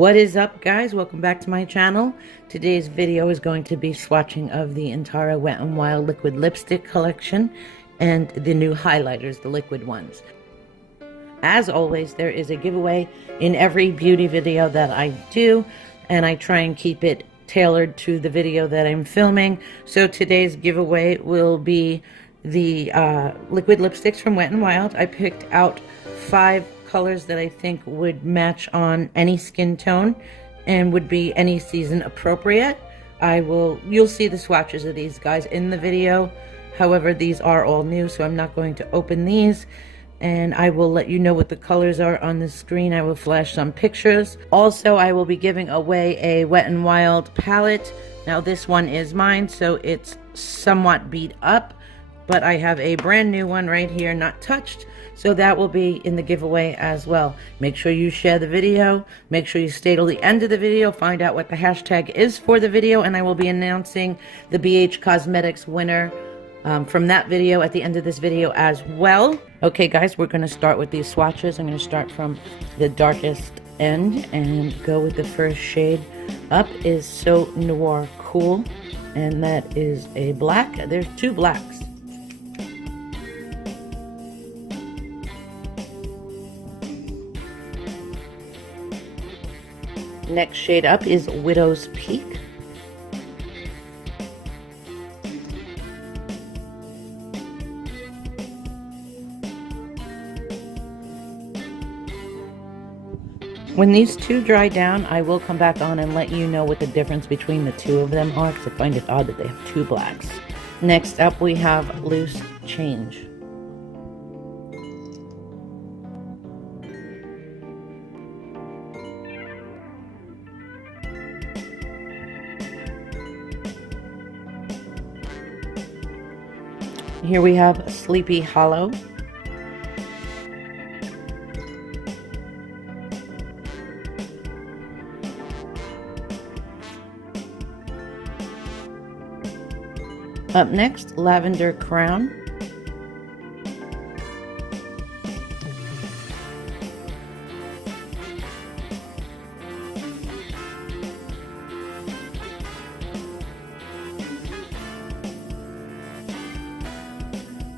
What is up, guys? Welcome back to my channel. Today's video is going to be swatching of the entire Wet n Wild liquid lipstick collection and the new highlighters, the liquid ones. As always, there is a giveaway in every beauty video that I do, and I try and keep it tailored to the video that I'm filming. So today's giveaway will be the liquid lipsticks from Wet n Wild. I picked out 5 colors that I think would match on any skin tone and would be any season appropriate. You'll see the swatches of these guys in the video. However, these are all new, so I'm not going to open these, and I will let you know what the colors are on the screen. I will flash some pictures. Also, I will be giving away a Wet n Wild palette. Now this one is mine, so it's somewhat beat up, but I have a brand new one right here, not touched, so that will be in the giveaway as well. Make sure you share the video, make sure you stay till the end of the video, find out what the hashtag is for the video, and I will be announcing the BH Cosmetics winner from that video at the end of this video as well. Okay guys, we're going to start with these swatches. I'm going to start from the darkest end and go with the first shade up. Is So Noir Cool, and that is a black. There's 2 blacks. Next shade up is Widow's Peak. When these 2 dry down, I will come back on and let you know what the difference between the 2 of them are, because I find it odd that they have 2 blacks. Next up we have Loose Change. Here we have Sleepy Hollow. Up next, Lavender Crown.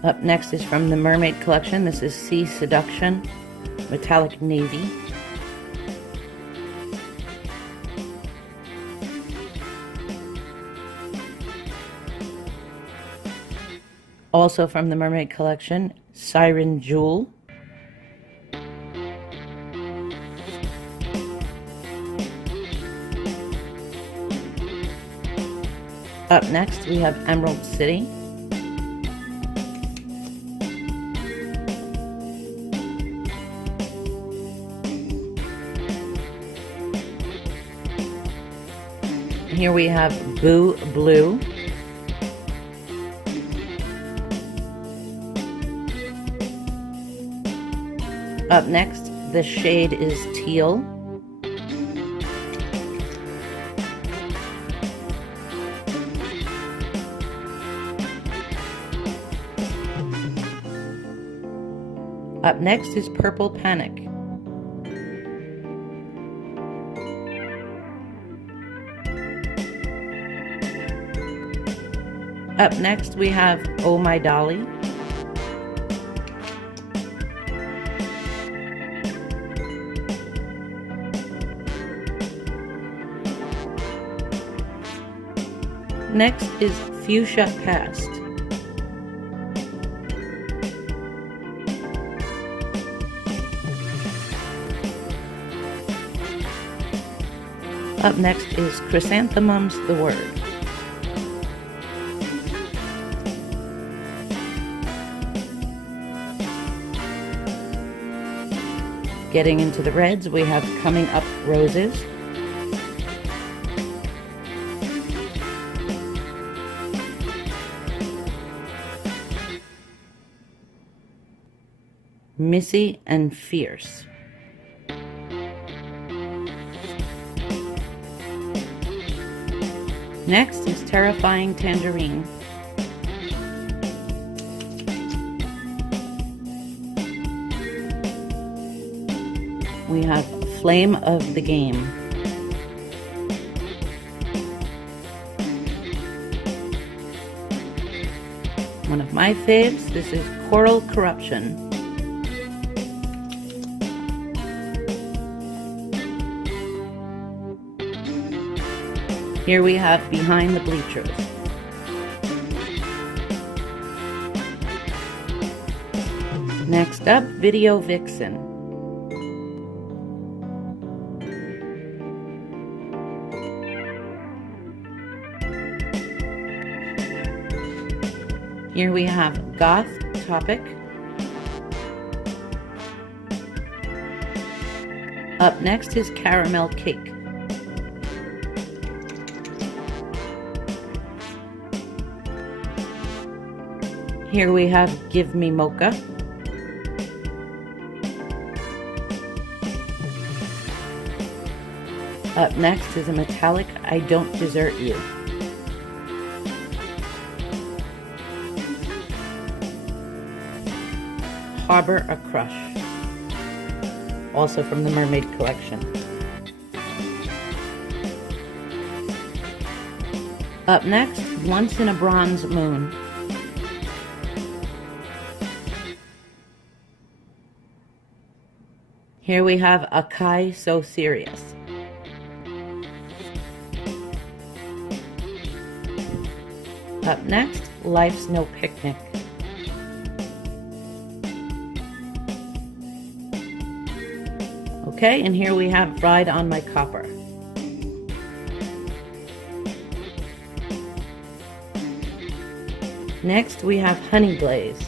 Up next is from the Mermaid collection. This is Sea Seduction, Metallic Navy. Also from the Mermaid collection, Siren Jewel. Up next we have Emerald City. Here we have Boo Blue. Up next, the shade is Teal. Up next is Purple Panic. Up next we have Oh My Dolly. Next is Fuchsia Past. Up next is Chrysanthemums the Word. Getting into the reds, we have Coming Up Roses. Missy and Fierce. Next is Terrifying Tangerine. We have Flame of the Game. One of my faves, this is Coral Corruption. Here we have Behind the Bleachers. Next up, Video Vixen. Here we have Goth Topic. Up next is Caramel Cake. Here we have Give Me Mocha. Up next is a metallic I Don't Desert You. Harbor a Crush, also from the Mermaid collection. Up next, Once in a Bronze Moon. Here we have Akai So Serious. Up next, Life's No Picnic. Okay, and here we have Ride on My Copper. Next we have Honey Glaze.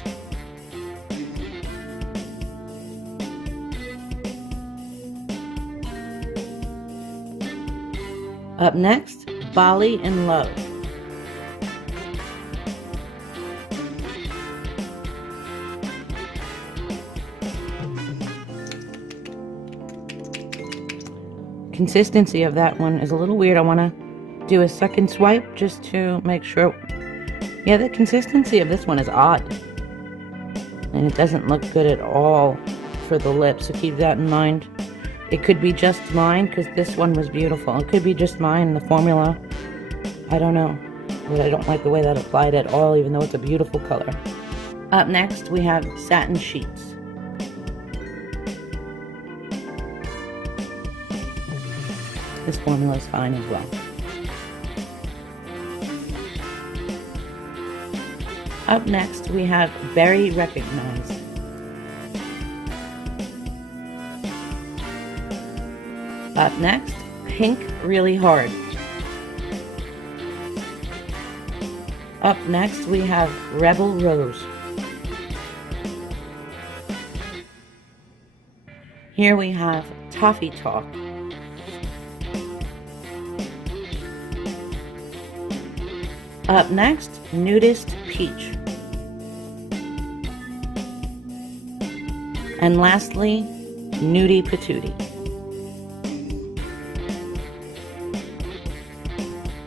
Up next, Bali in Love. Consistency of that one is a little weird. I want to do a second swipe just to make sure. Yeah, the consistency of this one is odd. And it doesn't look good at all for the lips, so keep that in mind. It could be just mine, because this one was beautiful. It could be just mine, the formula. I don't know. But I don't like the way that applied at all, even though it's a beautiful color. Up next, we have Satin Sheets. This formula is fine as well. Up next, we have Berry Recognize. Up next, Pink Really Hard. Up next, we have Rebel Rose. Here we have Toffee Talk. Up next, Nudist Peach. And lastly, Nudie Patootie.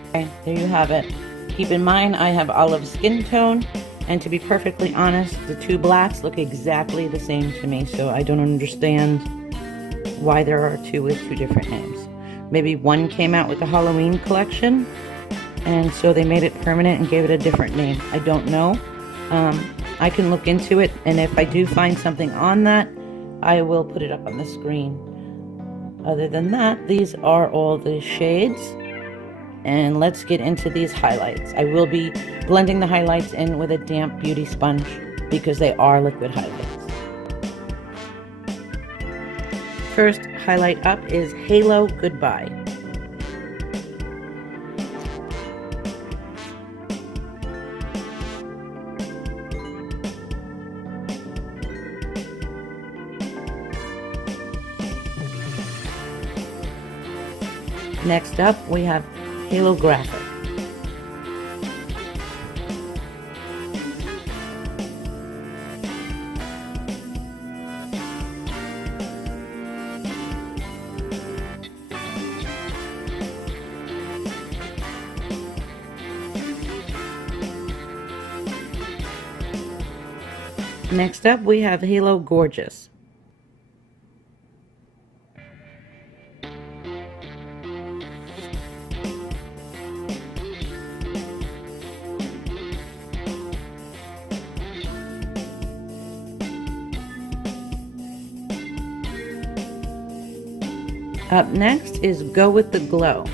Okay, there you have it. Keep in mind, I have olive skin tone, and to be perfectly honest, the two blacks look exactly the same to me, so I don't understand why there are two with two different names. Maybe one came out with the Halloween collection, and so they made it permanent and gave it a different name. I don't know. I can look into it, and if I do find something on that, I will put it up on the screen. Other than that, these are all the shades, and let's get into these highlights. I will be blending the highlights in with a damp beauty sponge because they are liquid highlights. First highlight up is Halo Goodbye. Next up, we have Halo Graphic. Next up, we have Halo Gorgeous. Up next is Go with the Glow.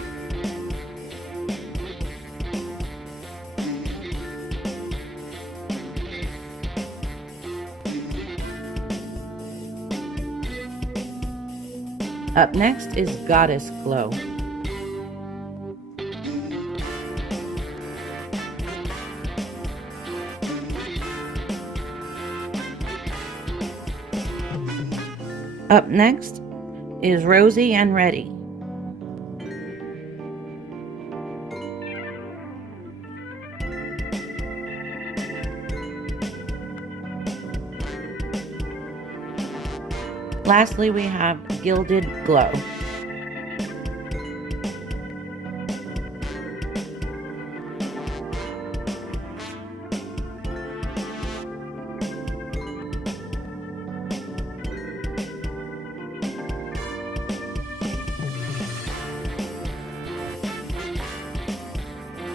Up next is Goddess Glow. Up next is Rosy and Ready. Lastly, we have Gilded Glow.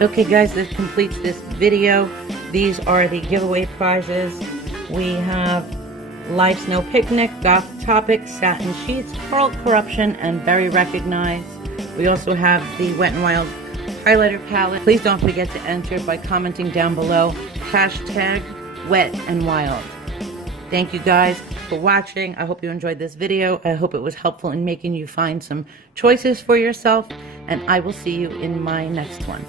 Okay guys, this completes this video. These are the giveaway prizes. We have Life's No Picnic, Goth Topic, Satin Sheets, Pearl Corruption, and Very Recognized. We also have the Wetnwild highlighter palette. Please don't forget to enter by commenting down below hashtag Wet and Wild. Thank you guys for watching. I hope you enjoyed this video. I hope it was helpful in making you find some choices for yourself, and I will see you in my next one.